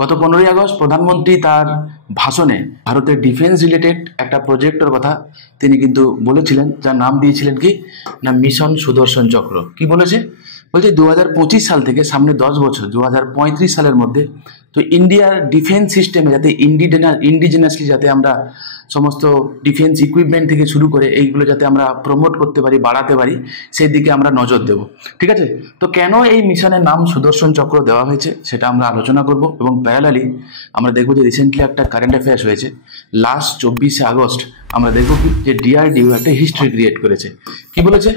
গত 15ই আগস্ট প্রধানমন্ত্রী তার ভাষণে ভারতের ডিফেন্স রিলেটেড একটা প্রজেক্টের কথা তিনি কিন্তু বলেছিলেন, যার নাম দিয়েছিলেন কি না মিশন সুদর্শন চক্র। কি বলেছে? বলছে 2025 সাল থেকে সামনে 10 বছর 2035 সালের মধ্যে তো ইন্ডিয়ার ডিফেন্স সিস্টেমে যাতে ইন্ডিজেনাসলি যাতে আমরা সমস্ত ডিফেন্স ইকুইপমেন্ট থেকে শুরু করে এইগুলো যাতে আমরা প্রমোট করতে পারি, বাড়াতে পারি, সেই দিকে আমরা নজর দেব। ঠিক আছে, তো কেন এই মিশনের নাম সুদর্শন চক্র দেওয়া হয়েছে সেটা আমরা আলোচনা করব এবং প্যারালালি আমরা দেখব যে রিসেন্টলি একটা কারেন্ট অ্যাফেয়ার্স হয়েছে। লাস্ট 24শে আগস্ট আমরা দেখব কি যে ডিআরডিও একটা হিস্ট্রি ক্রিয়েট করেছে। কি বলেছে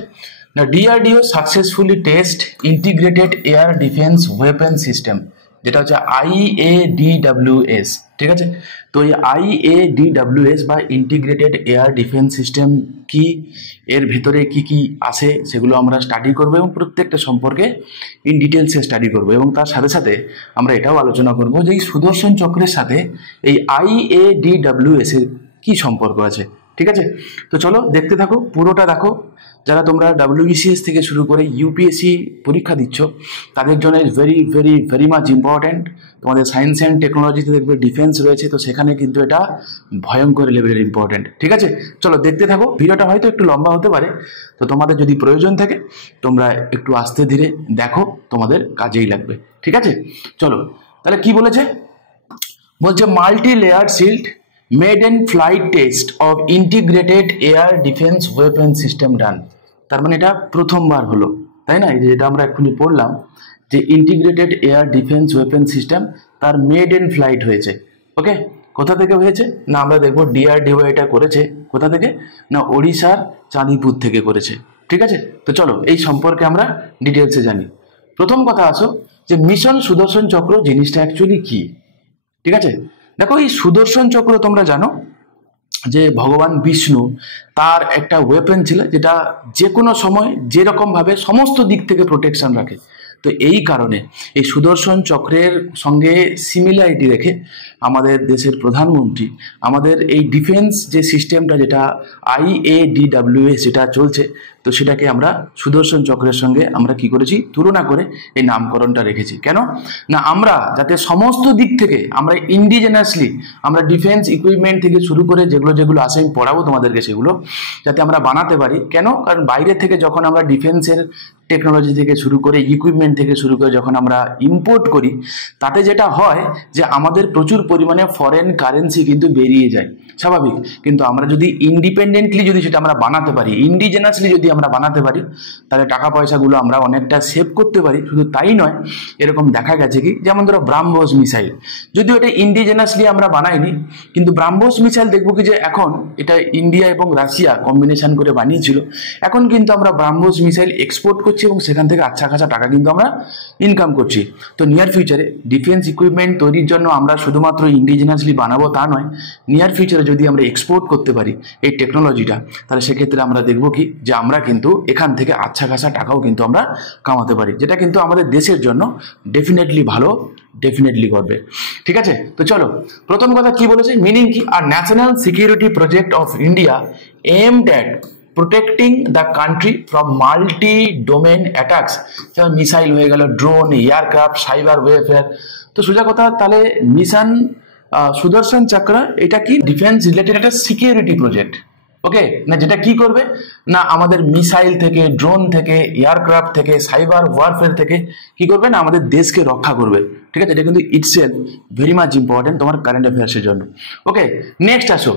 না DRDO successfully test integrated air defence weapon system, যেটা হচ্ছে IADWS। ঠিক আছে, তো এই IADWS বা ইন্টিগ্রেটেড এয়ার ডিফেন্স সিস্টেম কি, এর ভেতরে কি কি আসে সেগুলো আমরা স্টাডি করব এবং প্রত্যেকটা সম্পর্কে ইন ডিটেলসে স্টাডি করব এবং তার সাথে সাথে আমরা এটাও আলোচনা করব যে এই সুদর্শন চক্রের সাথে এই IADWS এর কি সম্পর্ক আছে। ঠিক আছে, তো চলো দেখতে থাকো, পুরোটা দেখো। যারা তোমরা WBCS থেকে শুরু করে ইউপিএসসি পরীক্ষা দিচ্ছ তাদের জন্য very very very much important. তোমাদের সায়েন্স অ্যান্ড টেকনোলজিতে দেখবে ডিফেন্স রয়েছে, তো সেখানে কিন্তু এটা ভয়ঙ্কর লেভেলের ইম্পর্ট্যান্ট। ঠিক আছে, চলো দেখতে থাকো। ভিডিওটা হয়তো একটু লম্বা হতে পারে, তো তোমাদের যদি প্রয়োজন থাকে তোমরা একটু আস্তে ধীরে দেখো, তোমাদের কাজেই লাগবে। ঠিক আছে, চলো তাহলে কি বলেছে? বলছে multi layer shield maiden flight test of integrated air defence weapon system done. তার মানে এটা প্রথমবার হলো, তাই না? এই যেটা আমরা এক্ষুনি পড়লাম যে integrated air defence weapon system তার মেডেন ফ্লাইট হয়েছে। ওকে, কোথা থেকে হয়েছে না আমরা দেখবো ডিআরডিও এটা করেছে কোথা থেকে না ওড়িশার চাঁদিপুর থেকে করেছে। ঠিক আছে, তো চলো এই সম্পর্কে আমরা ডিটেলসে জানি। প্রথম কথা আসো যে মিশন সুদর্শন চক্র জিনিসটা অ্যাকচুয়ালি কি। ঠিক আছে, দেখো এই সুদর্শন চক্র তোমরা জানো যে ভগবান বিষ্ণু তার একটা ওয়েপন ছিল যেটা যে কোনো সময় যেরকম ভাবে সমস্ত দিক থেকে প্রোটেকশন রাখে। তো এই কারণে এই সুদর্শন চক্রের সঙ্গে সিমিলারিটি রেখে আমাদের দেশের প্রধানমন্ত্রী আমাদের এই ডিফেন্স যে সিস্টেমটা যেটা IADWS যেটা চলছে, তো সেটাকে আমরা সুদর্শন চক্রের সঙ্গে আমরা কি করেছি তুলনা করে এই নামকরণটা রেখেছি। কেন না আমরা যাতে সমস্ত দিক থেকে আমরা ইন্ডিজেনাসলি আমরা ডিফেন্স ইকুইপমেন্ট থেকে শুরু করে যেগুলো যেগুলো আসে আমি পড়াবো তোমাদেরকে সেগুলো যাতে আমরা বানাতে পারি। কেন? কারণ বাইরে থেকে যখন আমরা ডিফেন্সের টেকনোলজি থেকে শুরু করে ইকুইপমেন্ট থেকে শুরু করে যখন আমরা ইম্পোর্ট করি তাতে যেটা হয় যে আমাদের প্রচুর পরিমাণে ফরেন কারেন্সি কিন্তু বেরিয়ে যায়, স্বাভাবিক। কিন্তু আমরা যদি ইন্ডিপেন্ডেন্টলি যদি সেটা আমরা বানাতে পারি, ইন্ডিজেনাসলি যদি আমরা বানাতে পারি, তাহলে টাকা পয়সাগুলো আমরা অনেকটা সেভ করতে পারি। শুধু তাই নয়, এরকম দেখা গেছে কি যেমন ধরো ব্রাহ্মোস মিসাইল, যদিও এটা ইন্ডিজেনাসলি আমরা বানাইনি, কিন্তু ব্রাহ্মোস মিসাইল দেখবো কি যে এখন এটা ইন্ডিয়া এবং রাশিয়া কম্বিনেশন করে বানিয়েছিল। এখন কিন্তু আমরা ব্রাহ্মোস মিসাইল এক্সপোর্ট করছি এবং সেখান থেকে আচ্ছা খাসা টাকা কিন্তু আমরা ইনকাম করছি। তো নিয়ার ফিউচারে ডিফেন্স ইকুইপমেন্ট তৈরির জন্য আমরা শুধুমাত্র ইন্ডিজেনাসলি বানাবো তা নয়, নিয়ার ফিউচারে যদি আমরা এক্সপোর্ট করতে পারি এই টেকনোলজিটা, তাহলে সেক্ষেত্রে আমরা দেখবো কি যে আমরা কিন্তু এখান থেকে আচ্ছা খাসা টাকাও কিন্তু আমরা কামাতে পারি, যেটা কিন্তু আমাদের দেশের জন্য ডেফিনেটলি ভালো, ডেফিনেটলি করবে। ঠিক আছে, তো চলো প্রথম কথা কি বলেছে, মিনিং কি, আর national security project of India aimed at protecting the country from multi-domain attacks, যেমন মিসাইল হয়ে গেল, ড্রোন, এয়ারক্রাফট, সাইবার ওয়ারফেয়ার। তো সোজা কথা, তাহলে মিশন সুদর্শন চক্র এটা কি ডিফেন্স রিলেটেড একটা সিকিউরিটি প্রজেক্ট। ওকে, না যেটা কি করবে না আমাদের মিসাইল থেকে, ড্রোন থেকে, এয়ারক্রাফট থেকে, সাইবার ওয়ারফেয়ার থেকে কি করবে না আমাদের দেশকে রক্ষা করবে। ঠিক আছে, এটা কিন্তু ইটসেলফ ভেরি মাচ ইম্পর্টেন্ট তোমার কারেন্ট অ্যাফেয়ার্সের জন্য। ওকে, নেক্সট আসো,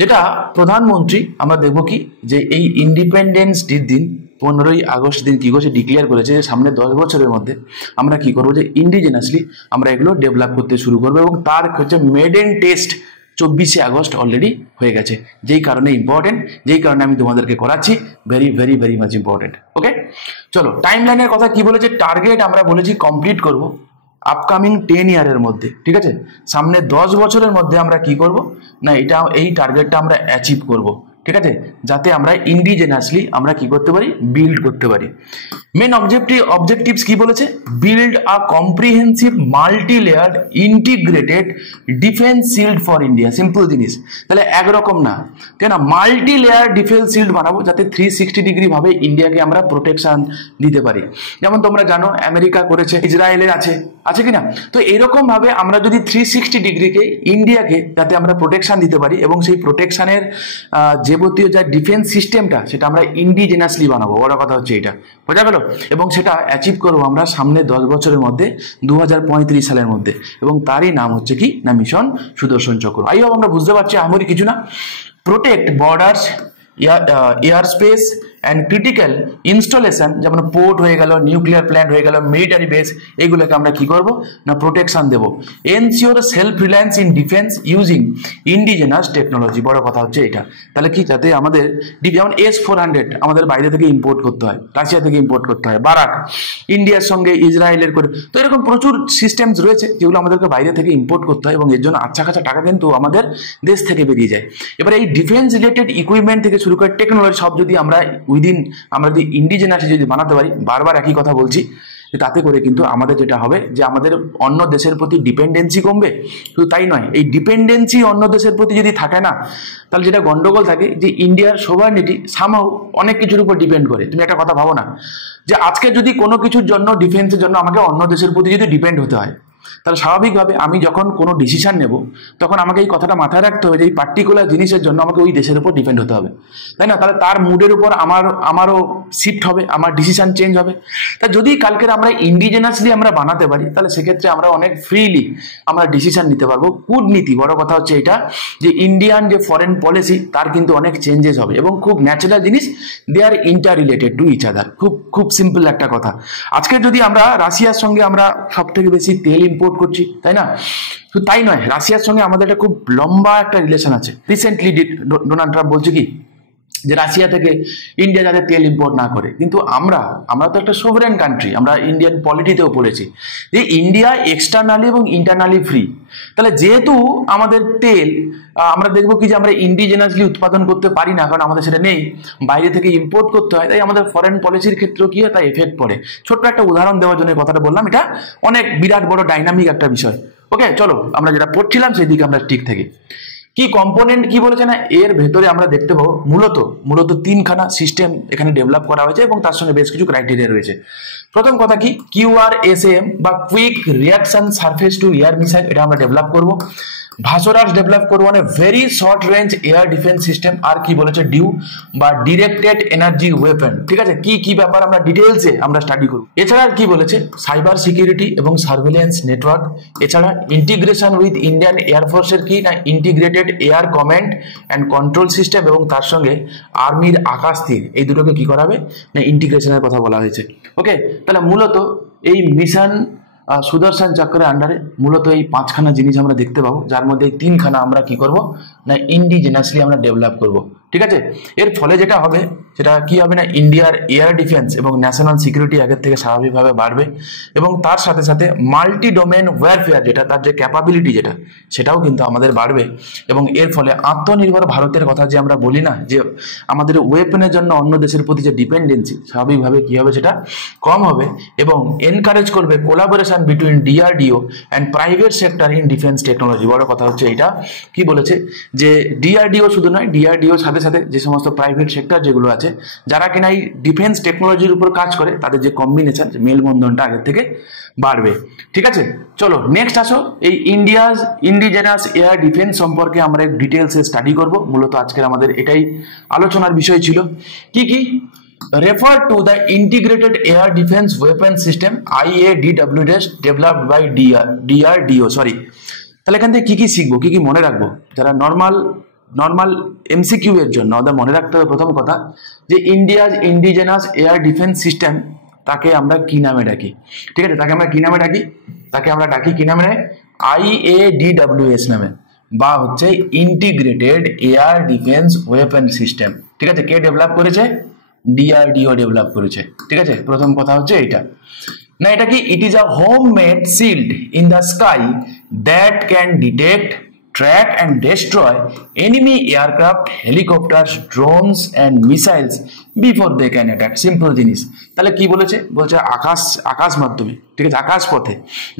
যেটা প্রধানমন্ত্রী আমরা দেখবো কি যে এই ইন্ডিপেন্ডেন্স ডের দিন 15ই আগস্ট দিন কি করছে ডিক্লেয়ার করেছে যে সামনে 10 বছরের মধ্যে আমরা কি করবো যে ইন্ডিজেনাসলি আমরা এগুলো ডেভেলপ করতে শুরু করবো এবং তার হচ্ছে মেডেন টেস্ট 24শে আগস্ট অলরেডি হয়ে গেছে, যেই কারণে ইম্পর্টেন্ট, যেই কারণে আমি তোমাদেরকে করাচ্ছি, very very very much important. Okay, চলো টাইম লাইনের কথা কি বলেছে, টার্গেট আমরা বলেছি কমপ্লিট করব আপকামিং 10 ইয়ারের মধ্যে। ঠিক আছে, সামনে 10 বছরের মধ্যে আমরা কি করব না এটা এই টার্গেটটা আমরা অ্যাচিভ করব। ঠিক আছে, যাতে আমরা ইন্ডিজেনাসলি আমরা কি করতে পারি, বিল্ড করতে পারি। মেন অবজেক্টিভস কি বলেছে, build a comprehensive multi layered integrated defence shield for India. Simple জিনিস, তাহলে একরকম না, তাই না, মাল্টি লেয়ার ডিফেন্স শিল্ড বানাবো যাতে 360 ডিগ্রি ভাবে ইন্ডিয়াকে আমরা প্রোটেকশন দিতে পারি। যেমন তোমরা জানো আমেরিকা করেছে, ইসরায়েলের আছে, আছে কিনা? তো এরকম ভাবে আমরা যদি 360 ডিগ্রিকে ইন্ডিয়াকে যাতে আমরা প্রোটেকশন দিতে পারি এবং সেই প্রোটেকশনের যাবতীয় যা ডিফেন্স সিস্টেমটা সেটা আমরা ইন্ডিজেনাসলি বানাবো, বড় কথা হচ্ছে এটা, বোঝা গেল? এবং সেটা অ্যাচিভ করবো আমরা সামনে 10 বছরের মধ্যে 2035 সালের মধ্যে, এবং তারই নাম হচ্ছে কি না মিশন সুদর্শন চক্র। আই হোপ আমরা বুঝতে পারছি, আমারই কিছু না। Protect borders, air space and critical installation, যেমন পোর্ট হয়ে গেল, নিউক্লিয়ার প্ল্যান্ট হয়ে গেল, মিলিটারি বেস, এইগুলোকে আমরা কি করব না প্রোটেকশন দেবো। Ensure self reliance in defence using indigenous technology, বড় কথা হচ্ছে এটা। তাহলে কি, যাতে আমাদের যেমন S-400 আমাদের বাইরে থেকে ইম্পোর্ট করতে হয়, রাশিয়া থেকে ইম্পোর্ট করতে হয়, বারাক ইন্ডিয়ার সঙ্গে ইসরায়েলের করে, তো এরকম প্রচুর সিস্টেমস রয়েছে যেগুলো আমাদেরকে বাইরে থেকে ইম্পোর্ট করতে হয়, এবং এর জন্য আচ্ছা খাচা টাকা কিন্তু আমাদের দেশ থেকে বেরিয়ে যায়। এবার এই ডিফেন্স রিলেটেড ইকুইপমেন্ট থেকে শুরু করে টেকনোলজি সব যদি আমরা উইদিন আমরা যদি ইন্ডিজেনাসলি যদি বানাতে পারি, বারবার একই কথা বলছি, তাতে করে কিন্তু আমাদের যেটা হবে যে আমাদের অন্য দেশের প্রতি ডিপেন্ডেন্সি কমবে। শুধু তাই নয়, এই ডিপেন্ডেন্সি অন্য দেশের প্রতি যদি থাকে না, তাহলে যেটা গন্ডগোল থাকে যে ইন্ডিয়ার সোভারেনিটি সামহাও অনেক কিছুর উপর ডিপেন্ড করে। তুমি একটা কথা ভাবো না, যে আজকে যদি কোনো কিছুর জন্য ডিফেন্সের জন্য আমাকে অন্য দেশের প্রতি যদি ডিপেন্ড হতে হয়, তাহলে স্বাভাবিকভাবে আমি যখন কোনো ডিসিশন নেব তখন আমাকে এই কথাটা মাথায় রাখতে হবে যে এই পার্টিকুলার জিনিসের জন্য আমাকে ওই দেশের উপর ডিপেন্ড হতে হবে, তাই না? তাহলে তার মুডের উপর আমারও শিফট হবে, আমার ডিসিশন চেঞ্জ হবে। তা যদি কালকের আমরা ইন্ডিজেনাসলি আমরা বানাতে পারি, তাহলে সেক্ষেত্রে আমরা অনেক ফ্রিলি আমরা ডিসিশন নিতে পারবো। কূটনীতি, বড় কথা হচ্ছে এটা, যে ইন্ডিয়ান যে ফরেন পলিসি তার কিন্তু অনেক চেঞ্জেস হবে, এবং খুব ন্যাচারাল জিনিস, they are interrelated to each other. খুব সিম্পল একটা কথা। আজকে যদি আমরা রাশিয়ার সঙ্গে আমরা সব থেকে বেশি তেল ইম্পোর্ট করছি, তাই না? শুধু তাই নয়, রাশিয়ার সঙ্গে আমাদের একটা খুব লম্বা একটা রিলেশন আছে। রিসেন্টলি ডোনাল্ড ট্রাম্প বলছে কি, যে রাশিয়া থেকে ইন্ডিয়া যাতে তেল ইম্পোর্ট না করে। কিন্তু আমরা তো একটা সোভারেন কান্ট্রি, আমরা ইন্ডিয়ান পলিটিতেও পড়েছি যে ইন্ডিয়া এক্সটার্নালি এবং ইন্টারনালি ফ্রি। তাহলে যেহেতু আমাদের তেল আমরা দেখবো কি যে আমরা ইন্ডিজেনাসলি উৎপাদন করতে পারি না, কারণ আমাদের সেটা নেই, বাইরে থেকে ইম্পোর্ট করতে হয়, তাই আমাদের ফরেন পলিসির ক্ষেত্রেও কি হয়, তাই এফেক্ট পড়ে। ছোট্ট একটা উদাহরণ দেওয়ার জন্য কথাটা বললাম, এটা অনেক বিরাট বড় ডাইনামিক একটা বিষয়। ওকে, চলো আমরা যেটা পড়ছিলাম সেই দিকে আমরা ঠিক থাকি। কি কম্পোনেন্ট কি বলেছে না, এর ভেতরে আমরা দেখতে পাবো মূলত 3খানা সিস্টেম এখানে ডেভেলপ করা হয়েছে, এবং তার সঙ্গে বেশ কিছু ক্রাইটেরিয়া রয়েছে। প্রথম কথা কি, QRSAM বা quick reaction surface to air missile, এটা আমরা ডেভেলপ করব। ভাসোরাস ডেভেলপ করবো, মানে very short range air defence system. আর কি বলেছে, ডিউ বা ডিরেক্টেড এনার্জি ওয়েপন। ঠিক আছে, কি ব্যাপার আমরা ডিটেলসে আমরা স্টাডি করব। এছাড়া কি বলেছে, সাইবার সিকিউরিটি এবং সার্ভেলেন্স নেটওয়ার্ক। এছাড়া ইন্টিগ্রেশন উইথ ইন্ডিয়ান এয়ারফোর্সের কি না integrated air command and control system, এবং তার সঙ্গে আর্মির আকাশ তীর, এই দুটোকে কি করাবে না ইন্টিগ্রেশনের কথা বলা হয়েছে। ওকে, তাহলে মূলত এই মিশন সুদর্শন চক্রের আন্ডারে মূলত এই 5খানা জিনিস আমরা দেখতে পাবো, যার মধ্যে এই 3খানা আমরা কি করব না ইন্ডিজেনাসলি আমরা ডেভেলপ করব। ঠিক আছে, এর ফলে যেটা হবে সেটা কি হবে না, ইন্ডিয়ার এয়ার ডিফেন্স এবং ন্যাশনাল সিকিউরিটি আগের থেকে স্বাভাবিকভাবে বাড়বে, এবং তার সাথে সাথে মাল্টি ডোমেন ওয়ারফেয়ার যেটা তার যে ক্যাপাবিলিটি যেটা সেটাও কিন্তু আমাদের বাড়বে। এবং এর ফলে আত্মনির্ভর ভারতের কথা যে আমরা বলি না, যে আমাদের ওয়েপনের জন্য অন্য দেশের প্রতি যে ডিপেন্ডেন্সি, স্বাভাবিকভাবে কি হবে সেটা কম হবে, এবং এনকারেজ করবে collaboration between DRDO and private sector in defence technology. বড় কথা হচ্ছে এটা কি বলেছে, যে DRDO শুধু নয়, DRDOর সাথে সাথে যে সমস্ত প্রাইভেট সেক্টর যেগুলো আছে, যারা কিনা এই ডিফেন্স টেকনোলজির উপর কাজ করে, তাদের যে কম্বিনেশন, মেলবন্ধনটা আগের থেকে বাড়বে। ঠিক আছে, চলো নেক্সট আসো, এই ইন্ডিয়াজ ইন্ডিজেনাস এয়ার ডিফেন্স সম্পর্কে আমরা ডিটেলসে স্টাডি করব। মূলত আজকের আমাদের এটাই আলোচনার বিষয় ছিল। কি refer to the integrated air defense weapon system IADWS developed by DRDO। Sorry, তাহলে এখান থেকে কি শিখবো, কি মনে রাখবো, যারা নর্মাল MCQ এর জন্য ওদের মনে রাখতে হবে প্রথম কথা, যে India's indigenous air defence system, তাকে আমরা কি নামে ডাকি। ঠিক আছে, তাকে আমরা কি নামে ডাকি, তাকে আমরা ডাকি কি নামে, IADWS নামে, বা হচ্ছে integrated air defence weapon system. ঠিক আছে, কে ডেভেলপ করেছে, DRDO ডেভেলপ করেছে। ঠিক আছে, প্রথম কথা হচ্ছে এটা না, এটা কি, it is a home made shield in the sky that can detect, track and destroy enemy aircraft, helicopters, drones and missiles before they can attack. Simple জিনিস। তাহলে কি বলেছে? বলছে আকাশ মাধ্যমে, ঠিক আছে, আকাশ পথে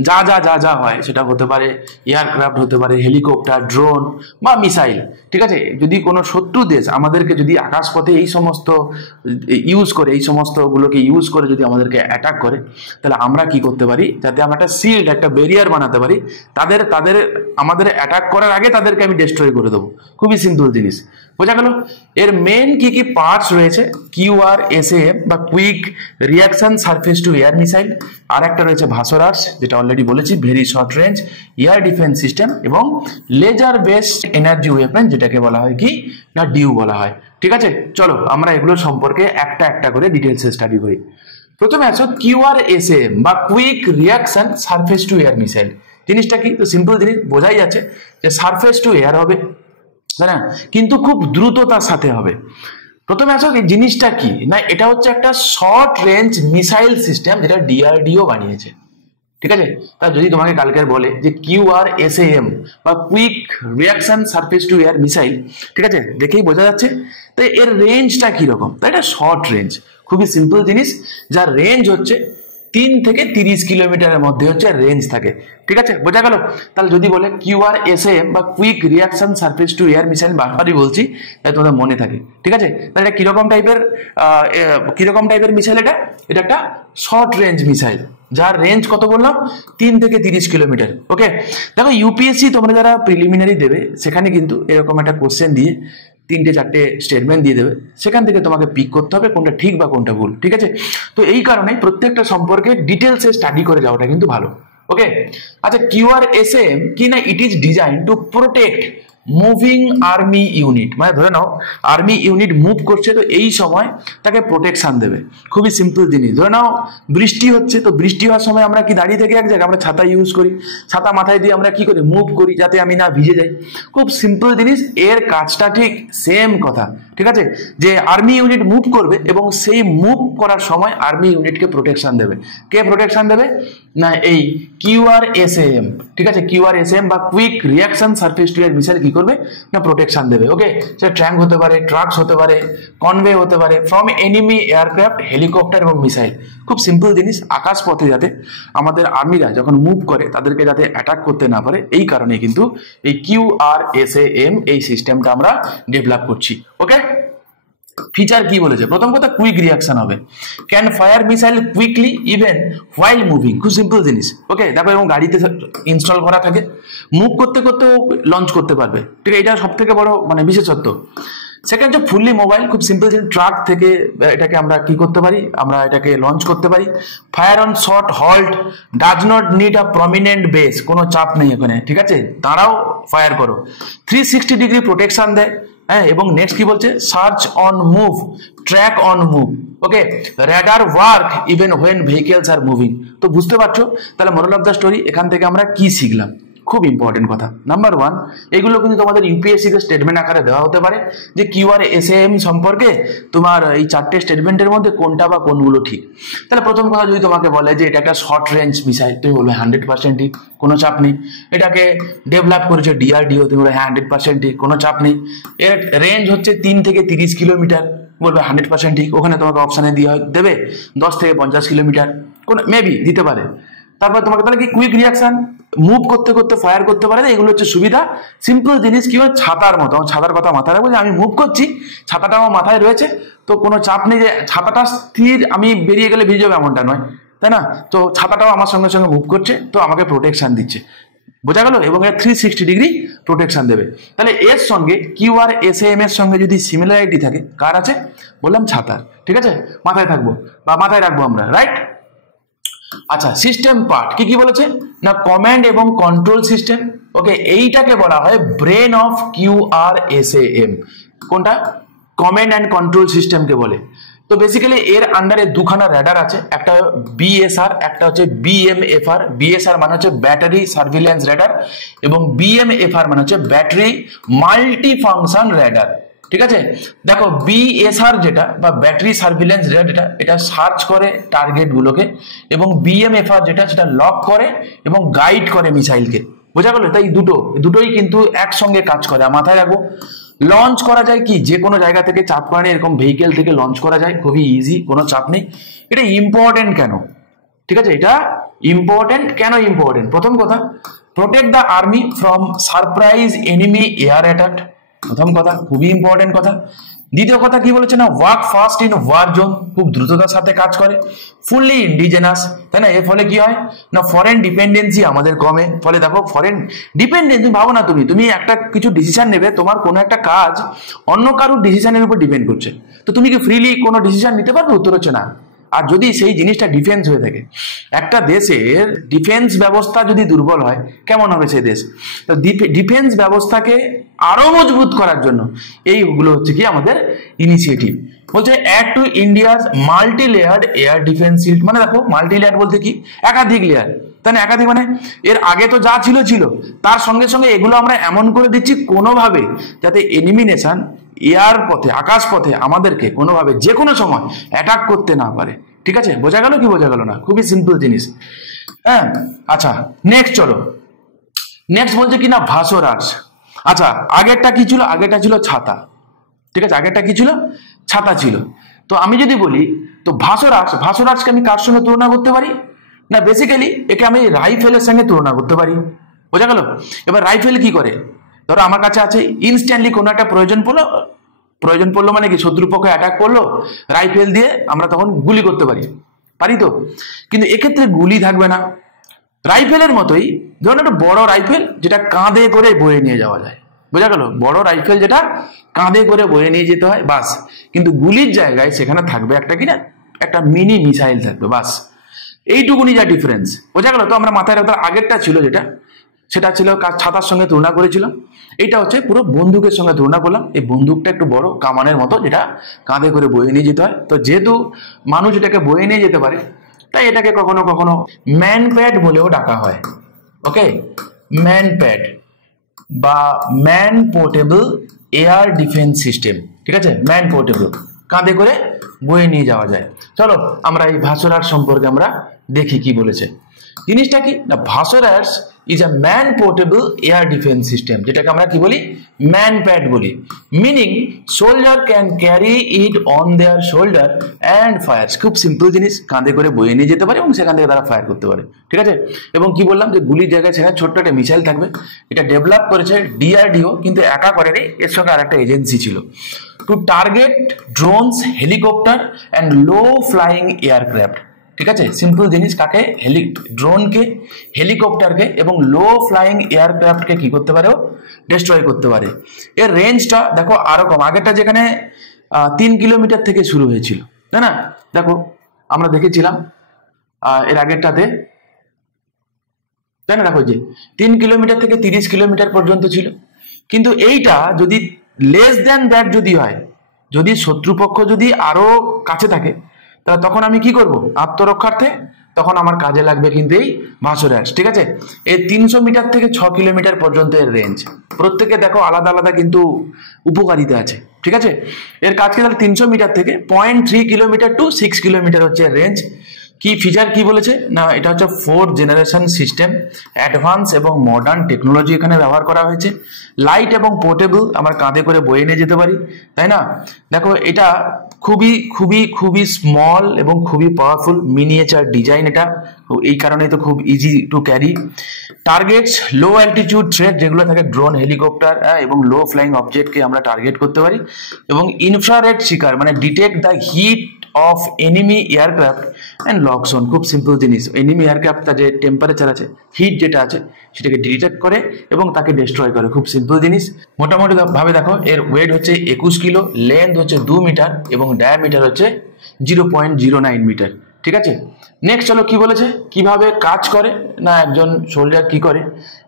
যা যা যা যা হয়, সেটা হতে পারে এয়ারক্রাফট, হতে পারে হেলিকপ্টার, ড্রোন বা মিসাইল, ঠিক আছে। যদি কোনো শত্রু দেশ আমাদেরকে যদি আকাশ পথে এই সমস্ত ইউজ করে, এই সমস্তগুলোকে ইউজ করে যদি আমাদেরকে অ্যাটাক করে, তাহলে আমরা কি করতে পারি? যাতে আমরা একটা শিল্ড, একটা ব্যারিয়ার বানাতে পারি, তাদের আমাদের অ্যাটাক করার আগে তাদেরকে আমি ডিস্ট্রয় করে দেবো। খুবই সিম্পল জিনিস, বোঝা গেল। এর মেন কি কি পার্টস রয়েছে? QRSAM বা quick reaction surface to air missile, আর একটা রয়েছে ভাসরাস, যেটা অলরেডি বলেছি, very short range air defence system, এবং লেজার বেসড এনার্জি ওয়েপন, যেটাকে বলা হয় কি না ডিউ বলা হয়, ঠিক আছে। চলো আমরা এগুলো সম্পর্কে একটা একটা করে ডিটেলসে স্টাডি করি। প্রথমে আসো QRSAM বা quick reaction surface to air missile. জিনিসটা কি? তো সিম্পল জিনিস, বোঝাই যাচ্ছে যে সারফেস টু এয়ার হবে, তাই না, কিন্তু খুব দ্রুততার সাথে হবে। প্রথমে আসো এই জিনিসটা কি না, এটা হচ্ছে একটা শর্ট রেঞ্জ মিসাইল সিস্টেম, যেটা DRDO বানিয়েছে, ঠিক আছে। তা যদি তোমাকে কালকের বলে যে QRSAM বা quick reaction surface to air missile, ঠিক আছে, দেখেই বোঝা যাচ্ছে। তো এর রেঞ্জটা কিরকম? তো এটা শর্ট রেঞ্জ, খুবই সিম্পল জিনিস, যার রেঞ্জ হচ্ছে 3 থেকে 30 কিলোমিটারের মধ্যে হচ্ছে রেঞ্জ থাকে, ঠিক আছে, বোঝা গেল। তাহলে যদি বলে QRSAM বা quick reaction surface to air missile, বারবারই বলছি তাই তোমাদের মনে থাকে, ঠিক আছে। তাহলে এটা কিরকম টাইপের মিসাইল? এটা একটা শর্ট রেঞ্জ মিসাইল, যার রেঞ্জ কত বললাম? 3 থেকে 30 কিলোমিটার। ওকে, দেখো UPSC তোমরা যারা প্রিলিমিনারি দেবে, সেখানে কিন্তু এরকম একটা কোশ্চেন দিয়ে 3-4টে স্টেটমেন্ট দিয়ে দেবে, সেখান থেকে তোমাকে পিক করতে হবে কোনটা ঠিক বা কোনটা ভুল, ঠিক আছে। তো এই কারণে প্রত্যেকটা সম্পর্কে ডিটেলসে স্টাডি করে যাওয়াটা কিন্তু ভালো। ওকে, আচ্ছা, QRSAM কি না, it is design to protect moving army unit, মানে ধরে নাও আর্মি ইউনিট মুভ করছে, তো এই সময় তাকে প্রোটেকশন দেবে। খুবই সিম্পল জিনিস, ধরে নাও বৃষ্টি হচ্ছে, তো বৃষ্টি হওয়ার সময় আমরা কি দাঁড়িয়ে থেকে এক জায়গায়, আমরা ছাতা ইউজ করি, ছাতা মাথায় দিয়ে আমরা কি করি, মুভ করি, যাতে আমি না ভিজে যাই। খুব সিম্পল জিনিস, এর কাজটা ঠিক সেম কথা, ঠিক আছে, যে আর্মি ইউনিট মুভ করবে এবং সেই মুভ করার সময় আর্মি ইউনিটকে প্রোটেকশন দেবে। কে প্রোটেকশন দেবে? না এই QRSAM, ঠিক আছে। QRSAM বা quick reaction surface to air missile কি করবে না প্রোটেকশন দেবে। ওকে, সেটা ট্যাঙ্ক হতে পারে, ট্রাকস হতে পারে, কনভে হতে পারে, ফ্রম এনিমি এয়ারক্রাফট, হেলিকপ্টার এবং মিসাইল। খুব সিম্পল জিনিস, আকাশ পথে যাতে আমাদের আর্মিরা যখন মুভ করে তাদেরকে যাতে অ্যাটাক করতে না পারে, এই কারণে কিন্তু এই QRSAM এই সিস্টেমটা আমরা ডেভেলপ করছি। ওকে, ফিচার কি বলেছে? প্রথম কথা, কুইক রিয়াকশন হবে, can fire missile quickly even while moving. খুব সিম্পল জিনিস। ওকে, দেখো এবং গাড়িতে ইনস্টল করা থাকে, মুভ করতে করতেও লঞ্চ করতে পারবে, ঠিক আছে, এটা সব থেকে বড় মানে বিশেষত্ব। সেকেন্ড হচ্ছে ফুললি মোবাইল, খুব সিম্পল জিনিস, ট্রাক থেকে এটাকে আমরা কি করতে পারি, আমরা এটাকে লঞ্চ করতে পারি। Fire on short halt, does not need a prominent base, কোনো চাপ নেই এখানে, ঠিক আছে, দাঁড়াও ফায়ার করো। 360 ডিগ্রি প্রোটেকশন দেয়, হ্যাঁ। এবং নেক্সট কি বলছে? Search on move, track on move. Okay, radar work even when vehicles are moving. তো বুঝতে পারছো তাহলে মোরাল অফ দ্য স্টোরি এখান থেকে আমরা কি শিখলাম? খুব ইম্পর্টেন্ট কথা। নাম্বার 1, এগুলো কিন্তু তোমাদের UPSC তে স্টেটমেন্ট আকারে দেওয়া হতে পারে যে QRSAM সম্পর্কে তোমার এই 4টে স্টেটমেন্টের মধ্যে কোনটা বা কোনগুলো ঠিক। তাহলে প্রথম কথা, যদি তোমাকে বলে যে এটা একটা শর্ট রেঞ্জ মিসাইল, তুমি বলবে 100% ঠিক, কোনো চাপ নেই। এটাকে ডেভেলপ করেছে DRDO, তুমি বলবে 100% ঠিক, কোনো চাপ নেই। এর রেঞ্জ হচ্ছে 3 থেকে 30 কিলোমিটার, বলবে 100% ঠিক। ওখানে তোমাকে অপশানে দেবে 10 থেকে 50 কিলোমিটার, কোনো মেবি দিতে পারে। তারপর তোমাকে তাহলে কি কুইক রিয়াকশন, মুভ করতে করতে ফায়ার করতে পারে, এগুলো হচ্ছে সুবিধা। সিম্পল জিনিস কি হয়, ছাতার মতো, ছাতার কথা মাথায় রাখবো যে আমি মুভ করছি, ছাতাটা আমার মাথায় রয়েছে, তো কোনো চাপ নেই যে ছাতাটা স্থির, আমি বেরিয়ে গেলে ভিজে যাবে এমনটা নয়, তাই না। তো ছাতাটাও আমার সঙ্গে সঙ্গে মুভ করছে, তো আমাকে প্রোটেকশন দিচ্ছে, বোঝা গেল। এবং এর 360 ডিগ্রি প্রোটেকশন দেবে। তাহলে এর সঙ্গে QRSAM এর সঙ্গে যদি সিমিলারিটি থাকে, কার আছে বললাম? ছাতার, ঠিক আছে, মাথায় থাকবো বা মাথায় রাখবো আমরা, রাইট। আচ্ছা, সিস্টেম পার্ট কি কি বলেছে না, কমান্ড এবং কন্ট্রোল সিস্টেম। ওকে, এইটাকে বলা হয় ব্রেন অফ QRSAM। কোনটা? কমান্ড অ্যান্ড কন্ট্রোল সিস্টেমকে বলে। তো বেসিক্যালি এর আন্ডারে দুখানা র্যাডার আছে, একটা BSR, একটা হচ্ছে BMFR। BSR মানে হচ্ছে ব্যাটারি সার্ভিলেন্স র্যাডার, এবং BMFR মানে হচ্ছে ব্যাটারি মাল্টি ফাংশন র্যাডার, ঠিক আছে। দেখো BSR যেটা বা ব্যাটারি সার্ভিলেন্স রেডার, এটা সার্চ করে টার্গেট গুলোকে, এবং BMFR যেটা সেটা লক করে এবং গাইড করে মিসাইলকে, বোঝা গেল। তাই দুটোই কিন্তু একসঙ্গে কাজ করে, মাথায় রাখবো। লঞ্চ করা যায় কি যে কোনো জায়গা থেকে, চাপ কারণে এরকম ভেহিকেল থেকে লঞ্চ করা যায়, খুবই ইজি, কোনো চাপ নেই। এটা ইম্পর্টেন্ট কেন? ঠিক আছে, এটা ইম্পর্টেন্ট কেন? ইম্পর্টেন্ট, প্রথম কথা, protect the army from surprise enemy air attack, প্রথম কথা, খুবই ইম্পর্টেন্ট কথা। দ্বিতীয় কথা কি বলেছে না, work fast in war zone, খুব দ্রুততার সাথে কাজ করে, ফুললি ইন্ডিজেনাস, তাই না? এর ফলে কি হয় না, ফরেন ডিপেন্ডেন্সি আমাদের কমে। ফলে দেখো ফরেন ডিপেন্ডেন্স, তুমি ভাবো না, তুমি একটা কিছু ডিসিশন নেবে, তোমার কোনো একটা কাজ অন্য কারোর ডিসিশনের উপর ডিপেন্ড করছে, তো তুমি কি ফ্রিলি কোনো ডিসিশন নিতে পারবে? উত্তর হচ্ছে না। আর যদি সেই জিনিসটা ডিফেন্স হয়ে থাকে, একটা দেশের ডিফেন্স ব্যবস্থা যদি দুর্বল হয়, কেমন হবে সেই দেশ? তো ডিফেন্স ব্যবস্থাকে আরো মজবুত করার জন্য এইগুলো হচ্ছে কি আমাদের ইনিশিয়েটিভ। বলছে add to India's multi layered air defence shield, মানে দেখো মাল্টি লেয়ার বলতে কি, একাধিক লেয়ার, তাই না? একাধিক মানে এর আগে তো যা ছিল ছিল, তার সঙ্গে সঙ্গে এগুলো আমরা এমন করে দিচ্ছি কোনোভাবে যাতে এনিমি নেশন এয়ার পথে, আকাশ পথে আমাদেরকে কোনোভাবে যে কোনো সময় অ্যাটাক করতে না পারে। ঠিক আছে, বোঝা গেল কি বোঝা গেল না? খুবই সিম্পল জিনিস। হ্যাঁ, আচ্ছা নেক্সট চলো। নেক্সট বলছে কি না, ভাস্বরাজ। আচ্ছা, আগেরটা কি ছিল? আগেরটা ছিল ছাতা। ঠিক আছে, আগেরটা কি ছিল? ছাতা ছিল। তো আমি যদি বলি, তো ভাস্বরাজকে আমি কার সঙ্গে তুলনা করতে পারি না, বেসিক্যালি একে আমি রাইফেলের সঙ্গে তুলনা করতে পারি। বোঝা গেল? এবার রাইফেল কি করে, ধরো আমার কাছে আছে, ইনস্ট্যান্টলি কোনো একটা প্রয়োজন পড়লো মানে কি, শত্রুপক্ষ অ্যাটাক করলো, রাইফেল দিয়ে আমরা তখন গুলি করতে পারি তো। কিন্তু এক্ষেত্রে গুলি থাকবে না, রাইফেলের মতোই ধরুন একটা বড় রাইফেল যেটা কাঁধে করে বয়ে নিয়ে যাওয়া যায়। বোঝা গেল? বড় রাইফেল যেটা কাঁধে করে বয়ে নিয়ে যেতে হয়, বাস। কিন্তু গুলির জায়গায় সেখানে থাকবে একটা কি না, একটা মিনি মিসাইল থাকবে, বাস। এইটুকুনি যা ডিফারেন্স। বোঝা গেল তো? আমরা মাথায় রাখতে, আগেরটা ছিল যেটা, সেটা ছিল ছাতার সঙ্গে তুলনা করেছিলাম, এইটা হচ্ছে পুরো বন্দুকের সঙ্গে তুলনা করলাম। এই বন্দুকটা একটু বড়, কামানের মতো, যেটা কাঁধে করে বয়ে নিয়ে যেতে হয়। তো যেহেতু মানুষ এটাকে বয়ে নিয়ে যেতে পারে, তাই এটাকে কখনো কখনো ম্যান প্যাড বলেও ডাকা হয়। ওকে, ম্যান প্যাড বা man portable air defence system. ঠিক আছে, ম্যান পোর্টেবল, কাঁধে করে বয়ে নিয়ে যাওয়া যায়। চলো আমরা এই ভাস্বরাজ সম্পর্কে আমরা দেখি কি বলেছে। জিনিসটা কি না, VSHORADS is a man portable air defence system, যেটাকে আমরা কি বলি, ম্যান প্যাড বলি। Meaning soldier can carry it on their shoulder and fires. খুব সিম্পল জিনিস, কাঁধে করে বয়ে নিয়ে যেতে পারে এবং সেখান থেকে তারা ফায়ার করতে পারে। ঠিক আছে, এবং কি বললাম যে গুলির জায়গায় সেখানে ছোট্ট একটা মিসাইল থাকবে। এটা ডেভেলপ করেছে ডিআরডিও, কিন্তু একা করেনি, এর সঙ্গে আর একটা এজেন্সি ছিল, to target drones, helicopter and low flying aircraft. ঠিক আছে, সিম্পল জিনিস, কাকে, ড্রোনকে, হেলিকপ্টারকে এবং লো ফ্লাইং এয়ারক্রাফটকে কি করতে পারে, ডিস্ট্রয় করতে পারে। এর রেঞ্জটা দেখো আরো কম, আগেরটা যেখানে 3 কিলোমিটার থেকে শুরু হয়েছিল, তাই না? দেখো আমরা দেখেছিলাম এর আগেরটাতে, তাই না? দেখো যে 3 কিলোমিটার থেকে 30 কিলোমিটার পর্যন্ত ছিল। কিন্তু এইটা যদি লেস দ্যান দ্যাট যদি হয়, যদি শত্রুপক্ষ যদি আরো কাছে থাকে, তাহলে তখন আমি কি করব, আত্মরক্ষার্থে তখন আমার কাজে লাগবে কিন্তু এই ভাস্বরাজ। ঠিক আছে, এই 300 মিটার থেকে 6 কিলোমিটার পর্যন্ত এর রেঞ্জ। প্রত্যেকে দেখো আলাদা আলাদা কিন্তু উপকারিতা আছে। ঠিক আছে, এর কাজ কি, তাহলে 300 মিটার থেকে 0.3 কিলোমিটার টু 6 কিলোমিটার হচ্ছে এর রেঞ্জ। কি ফিচার কি বলেছে না, এটা হচ্ছে 4th জেনারেশন সিস্টেম, অ্যাডভান্স এবং মডার্ন টেকনোলজি এখানে ব্যবহার করা হয়েছে। লাইট এবং পোর্টেবল, আমরা কাঁধে করে বয়ে নিয়ে যেতে পারি, তাই না? দেখো এটা খুবই খুবই খুবই স্মল এবং খুবই পাওয়ারফুল মিনিয়েচার ডিজাইন এটা, এই কারণেই তো খুব easy to carry. Targets low altitude threat, যেগুলো থাকে ড্রোন, হেলিকপ্টার এবং লো ফ্লাইং অবজেক্টকে আমরা টার্গেট করতে পারি। এবং ইনফ্রারেড শিকার, মানে detect the heat of enemy aircraft and lock zone. খুব সিম্পল জিনিস, এনিমি এয়ারক্রাফট যে টেম্পারেচার আছে, হিট যেটা আছে, সেটাকে ডিটেক্ট করে এবং তাকে ডিস্ট্রয় করে। খুব সিম্পল জিনিস। মোটামুটি ভাবে দেখো, এর ওয়েট হচ্ছে 21 কিলো, লেন্থ হচ্ছে 2 মিটার এবং ডায়ামিটার হচ্ছে 0.09 মিটার। ঠিক আছে, নেক্সট চলো কি বলেছে, কিভাবে কাজ করে না, একজন সোলজার কি করে,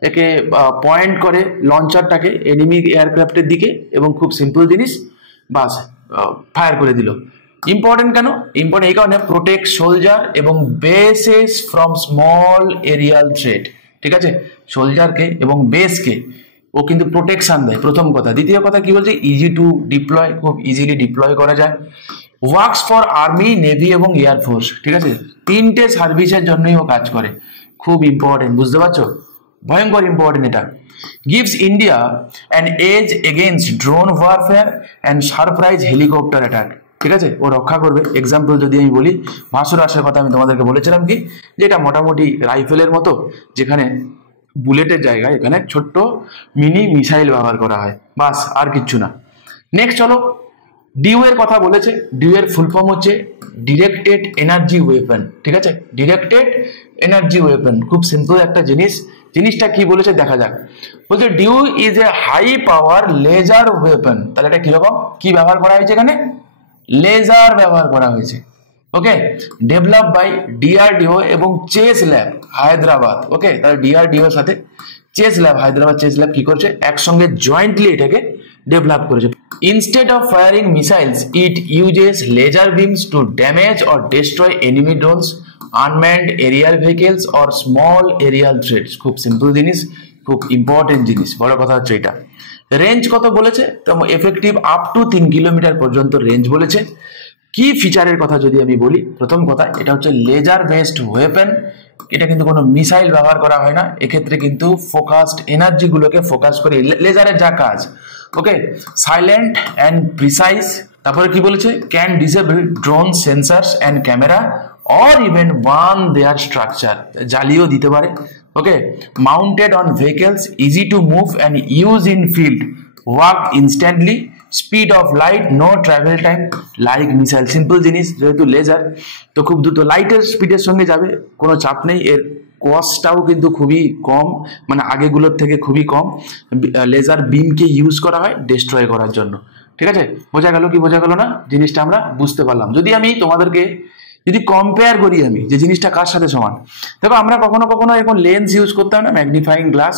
একে পয়েন্ট করে লঞ্চারটাকে এনিমি এয়ারক্রাফটের দিকে এবং খুব সিম্পল জিনিস, বাস ফায়ার করে দিল। ইম্পর্টেন্ট কেন? ইম্পর্টেন্ট এই কারণে, প্রোটেক্ট সোলজার এবং bases from small aerial threat. ঠিক আছে, সোলজারকে এবং বেসকে ও কিন্তু প্রোটেকশন দেয়, প্রথম কথা। দ্বিতীয় কথা কি বলছে, ইজি টু ডিপ্লয়, খুব ইজিলি ডিপ্লয় করা যায়। ওয়ার্কস ফর আর্মি, নেভি এবং এয়ারফোর্স। ঠিক আছে, 3টে সার্ভিসের জন্যই ও কাজ করে। খুব ইম্পর্টেন্ট, বুঝতে পারছো? ভয়ঙ্কর ইম্পর্টেন্ট এটা। gives India an edge against drone warfare and surprise helicopter attack. ঠিক আছে, ও রক্ষা করবে। এক্সাম্পল যদি আমি বলি, ভাসুরাসের কথা আমি তোমাদেরকে বলেছিলাম কি, যে এটা মোটামুটি রাইফেলের মতো, যেখানে বুলেটের জায়গায় এখানে ছোট্ট মিনি মিসাইল ব্যবহার করা হয়, বাস আর কিচ্ছু না। নেক্সট চলো, ডিউ এর কথা বলেছে। ডিউ এর ফুল ফর্ম হচ্ছে ডিরেক্টেড এনার্জি ওয়েপন। ঠিক আছে, ডিরেক্টেড এনার্জি ওয়েপন, খুব সিম্পল একটা জিনিস। জিনিসটা কি বলেছে দেখা যাক। বলছে ডিউ is a high power laser weapon. তাহলে এটা কিরকম, কি ব্যবহার করা হয়েছে এখানে, লেজার ব্যবহার করা হয়েছে। ওকে, ডেভেলপ বাই ডিআরডিও এবং চেস ল্যাব হায়দ্রাবাদ। ওকে, তাহলে ডিআরডিও এর সাথে chess lab, Hyderabad chess lab কি করছে, একসঙ্গে জয়েন্টলি এটাকে ডেভেলপ করেছে। Instead of firing missiles it uses laser beams to damage or destroy enemy drones, unmanned aerial vehicles or small aerial threats. খুব simple জিনিস, খুব ইম্পর্টেন্ট জিনিস, বড় কথা হচ্ছে এটা। রেঞ্জ কত বলেছে, তো এফেক্টিভ আপ টু 3 কিলোমিটার পর্যন্ত রেঞ্জ বলেছে। কি ফিচারের কথা যদি আমি বলি, প্রথম কথা, এটা হচ্ছে লেজার বেসড ওয়েপন। এটা কিন্তু কোনো মিসাইল ব্যবহার করা হয় না, এক্ষেত্রে কিন্তু ফোকাসড এনার্জি গুলোকে ফোকাস করে লেজারের যা কাজ। Okay, silent and precise. তারপরে কি বলেছে, can disable drone sensors and camera or even burn their structure, জ্বালিয়েও দিতে পারে। Okay, mounted on vehicles, easy to move and use in field, work instantly, speed of light, no travel time like missile. Simple জিনিস, যেহেতু laser তো খুব দ্রুত লাইটের স্পিডের সঙ্গে যাবে, কোনো চাপ নেই। এর কস্টটাও কিন্তু খুবই কম, মানে আগেগুলোর থেকে খুবই কম। লেজার বিমকে ইউজ করা হয় ডিস্ট্রয় করার জন্য। ঠিক আছে, বোঝা গেল কি বোঝা গেল না, জিনিসটা আমরা বুঝতে পারলাম। যদি আমি তোমাদেরকে যদি কম্পেয়ার করি, আমি যে জিনিসটা কার সাথে সমান, দেখো আমরা কখনো কখনো এখন লেন্স ইউজ করতাম না, ম্যাগনিফাইং গ্লাস,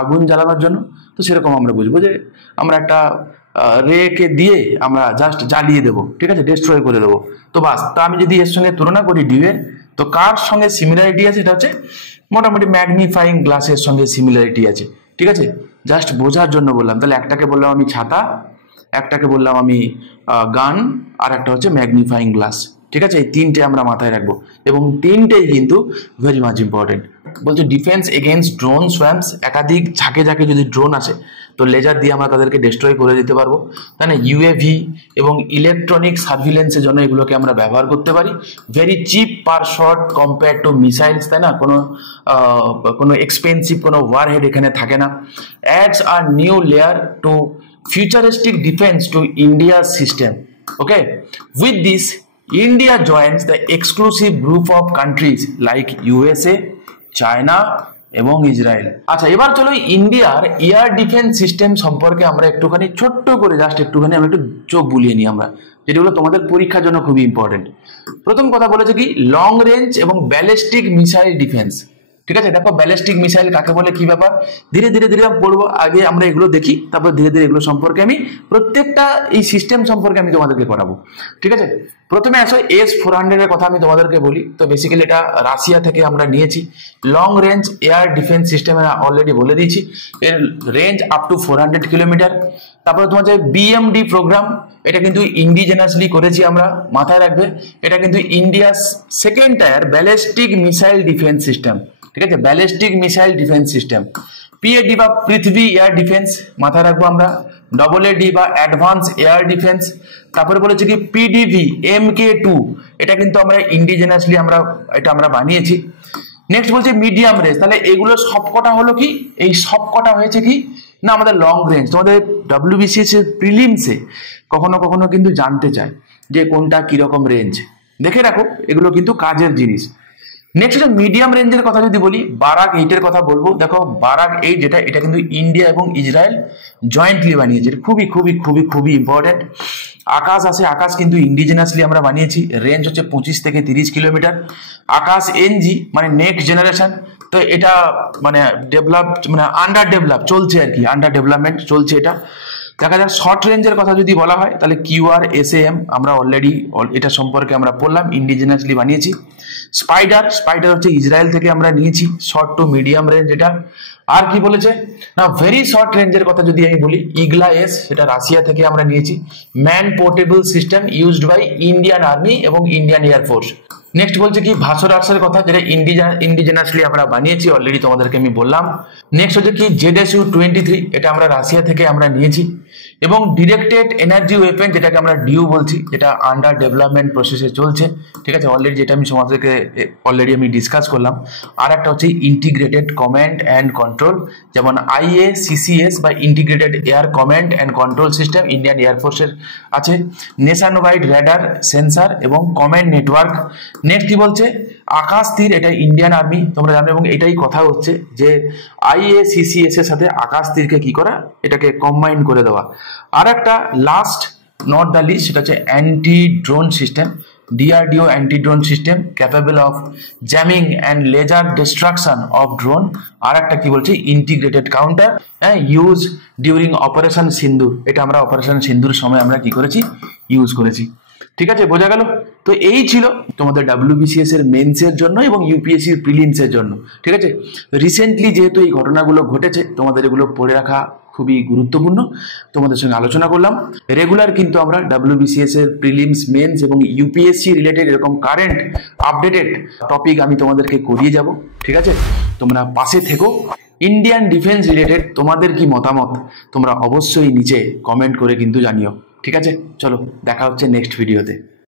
আগুন জ্বালানোর জন্য। তো সেরকম আমরা বুঝবো যে আমরা একটা রেকে দিয়ে আমরা জাস্ট জ্বালিয়ে দেবো, ঠিক আছে, ডিস্ট্রয় করে দেবো, তো বাস। তো আমি যদি এর সঙ্গে তুলনা করি ডিউয়ের, তো কার সঙ্গে সিমিলারিটি আছে, এটা হচ্ছে মোটামুটি ম্যাগনিফাইং গ্লাসের সঙ্গে সিমিলারিটি আছে। ঠিক আছে, জাস্ট বোঝার জন্য বললাম। তাহলে একটাকে বললাম আমি ছাতা, একটাকে বললাম আমি গান, আর একটা হচ্ছে ম্যাগনিফাইং গ্লাস। ঠিক আছে, এই তিনটে আমরা মাথায় রাখবো, এবং তিনটেই কিন্তু ভেরি মাচ ইম্পর্টেন্ট। বলছে ডিফেন্স এগেইনস্ট ড্রোন সোয়াম্পস, একাধিক ঝাঁকে ঝাঁকে যদি ড্রোন আসে তো লেজার দিয়ে আমরা তাদেরকে ডিস্ট্রয় করে দিতে পারবো, তাই না। ইউএভি এবং ইলেকট্রনিক সার্ভিলেন্সের জন্য এগুলোকে আমরা ব্যবহার করতে পারি। Very cheap per shot compare to missiles, তাই না, কোনো এক্সপেন্সিভ কোনো ওয়ারহেড এখানে থাকে না। Adds a new layer to futuristic defense to India's system. Okay, with this India joins the exclusive group of countries like USA, China এবং Israel. আচ্ছা, এবার চলো ইন্ডিয়ার এয়ার ডিফেন্স সিস্টেম সম্পর্কে আমরা একটুখানি ছোট্ট করে জাস্ট একটুখানি আমরা একটু চোখ বুলিয়ে নিই আমরা, যেগুলো তোমাদের পরীক্ষার জন্য খুবই ইম্পর্টেন্ট। প্রথম কথা বলেছে কি, লং রেঞ্জ এবং ব্যালিস্টিক মিসাইল ডিফেন্স। ঠিক আছে, দেখো ব্যালিস্টিক মিসাইল কাকে বলে, কি ব্যাপার, ধীরে ধীরে ধীরে পড়বো। আগে আমরা এগুলো দেখি, তারপর ধীরে ধীরে এগুলো সম্পর্কে আমি প্রত্যেকটা এই সিস্টেম সম্পর্কে আমি তোমাদেরকে করাবো। ঠিক আছে, প্রথমে আসো S-400 এর কথা আমি তোমাদেরকে বলি। তো বেসিক্যালি এটা রাশিয়া থেকে আমরা নিয়েছি। Long range air defence system already বলে দিয়েছি, এর রেঞ্জ আপ টু 400 কিলোমিটার। তারপরে তোমার যে BMD প্রোগ্রাম, এটা কিন্তু ইন্ডিজেনাসলি করেছি আমরা, মাথায় রাখবে। এটা কিন্তু ইন্ডিয়ার second tyre ballistic missile defence system. ঠিক আছে, ballistic missile defence system. PAD বা পৃথিবী এয়ার ডিফেন্স মাথায় রাখবো আমরা। AAD বা অ্যাডভান্স এয়ার ডিফেন্স। তারপরে বলেছে কি PDV MK2, এটা কিন্তু আমরা ইন্ডিজেনাসলি আমরা বানিয়েছি। নেক্সট বলছে মিডিয়াম রেঞ্জ। তাহলে এগুলো সবকটা হলো কি, এই সবকটা হয়েছে কি না আমাদের লং রেঞ্জ। তোমাদের WBCS এর প্রিলিমসে কখনো কখনো কিন্তু জানতে চায় যে কোনটা কিরকম রেঞ্জ, দেখে রাখো, এগুলো কিন্তু কাজের জিনিস। নেক্সট মিডিয়াম রেঞ্জের কথা যদি বলি, বারাক 8 এর কথা বলবো। দেখো বারাক 8 যেটা, এটা কিন্তু ইন্ডিয়া এবং ইসরায়েল জয়েন্টলি বানিয়েছে, খুবই খুবই খুবই খুবই ইম্পর্টেন্ট। আকাশ আছে, আকাশ কিন্তু ইন্ডিজেনাসলি আমরা বানিয়েছি, রেঞ্জ হচ্ছে 25 থেকে 30 কিলোমিটার। আকাশ NG মানে নেক্সট জেনারেশন, তো এটা মানে ডেভেলপড, মানে আন্ডার ডেভেলপ চলছে আর কি, আন্ডার ডেভেলপমেন্ট চলছে এটা। দেখা যাক শর্ট রেঞ্জের কথা যদি বলা হয়, তাহলে QRSAM আমরা অলরেডি এটা সম্পর্কে আমরা পড়লাম, ইন্ডিজেনাসলি বানিয়েছি। স্পাইডার হচ্ছে ইসরায়েল থেকে আমরা নিয়েছি, শর্ট টু মিডিয়াম রেঞ্জ এটা। আর কি বলেছে না, ভেরি শর্ট রেঞ্জের কথা যদি আমি বলি, ইগলা S, এটা রাশিয়া থেকে আমরা নিয়েছি। Man portable system used by Indian army এবং ইন্ডিয়ান এয়ারফোর্স। নেক্সট বলছে কি ভাস্বর আর্টসের কথা, যেটা ইন্ডিজেনাসলি আমরা বানিয়েছি, অলরেডি তোমাদেরকে আমি বললাম। নেক্সট হচ্ছে কি ZSU-23, এটা আমরা রাশিয়া থেকে আমরা নিয়েছি। এবং ডিরেক্টেড এনার্জি ওয়েপেন, যেটাকে আমরা ডিউ বলছি, যেটা আন্ডার ডেভেলপমেন্ট প্রসেসে চলছে, ঠিক আছে, অলরেডি যেটা আমি তোমাদেরকে অলরেডি আমি ডিসকাস করলাম। আর একটা হচ্ছে ইন্টিগ্রেটেড কমান্ড অ্যান্ড কন্ট্রোল, যেমন IACCS বা integrated air command and control system Indian এয়ারফোর্সের আছে। নেশন ওয়াইড র্যাডার সেন্সার এবং কমান্ড নেটওয়ার্ক। নেক্সট কি বলছে আকাশ তীর, এটা ইন্ডিয়ান আর্মি, তোমরা জানো, এবং এটাই কথা হচ্ছে যে IACCS এর সাথে আকাশ তীরকে কি করা, এটাকে কম্বাইন করে দেওয়া। আর একটা লাস্ট নট দ্য লিস্ট, সেটা হচ্ছে anti drone system, DRDO anti drone system capable of jamming and laser destruction of drone. আর একটা কি বলছে integrated counter use during operation Sindoor, এটা আমরা অপারেশন সিন্দুর সময় আমরা কি করেছি, ইউজ করেছি। ঠিক আছে, বোঝা গেল? তো এই ছিল তোমাদের WBCS এর মেন্সের জন্য এবং UPSC প্রিলিমসের জন্য। ঠিক আছে, রিসেন্টলি যেহেতু এই ঘটনাগুলো ঘটেছে, তোমাদের এগুলো পড়ে রাখা খুবই গুরুত্বপূর্ণ, তোমাদের সঙ্গে আলোচনা করলাম। রেগুলার কিন্তু আমরা WBCS এর প্রিলিমস, মেন্স এবং UPSC রিলেটেড এরকম কারেন্ট আপডেটেড টপিক আমি তোমাদেরকে করিয়ে যাব। ঠিক আছে, তোমরা পাশে থেকো। ইন্ডিয়ান ডিফেন্স রিলেটেড তোমাদের কি মতামত তোমরা অবশ্যই নিচে কমেন্ট করে কিন্তু জানিও। ঠিক আছে, চলো দেখা হচ্ছে নেক্সট ভিডিওতে।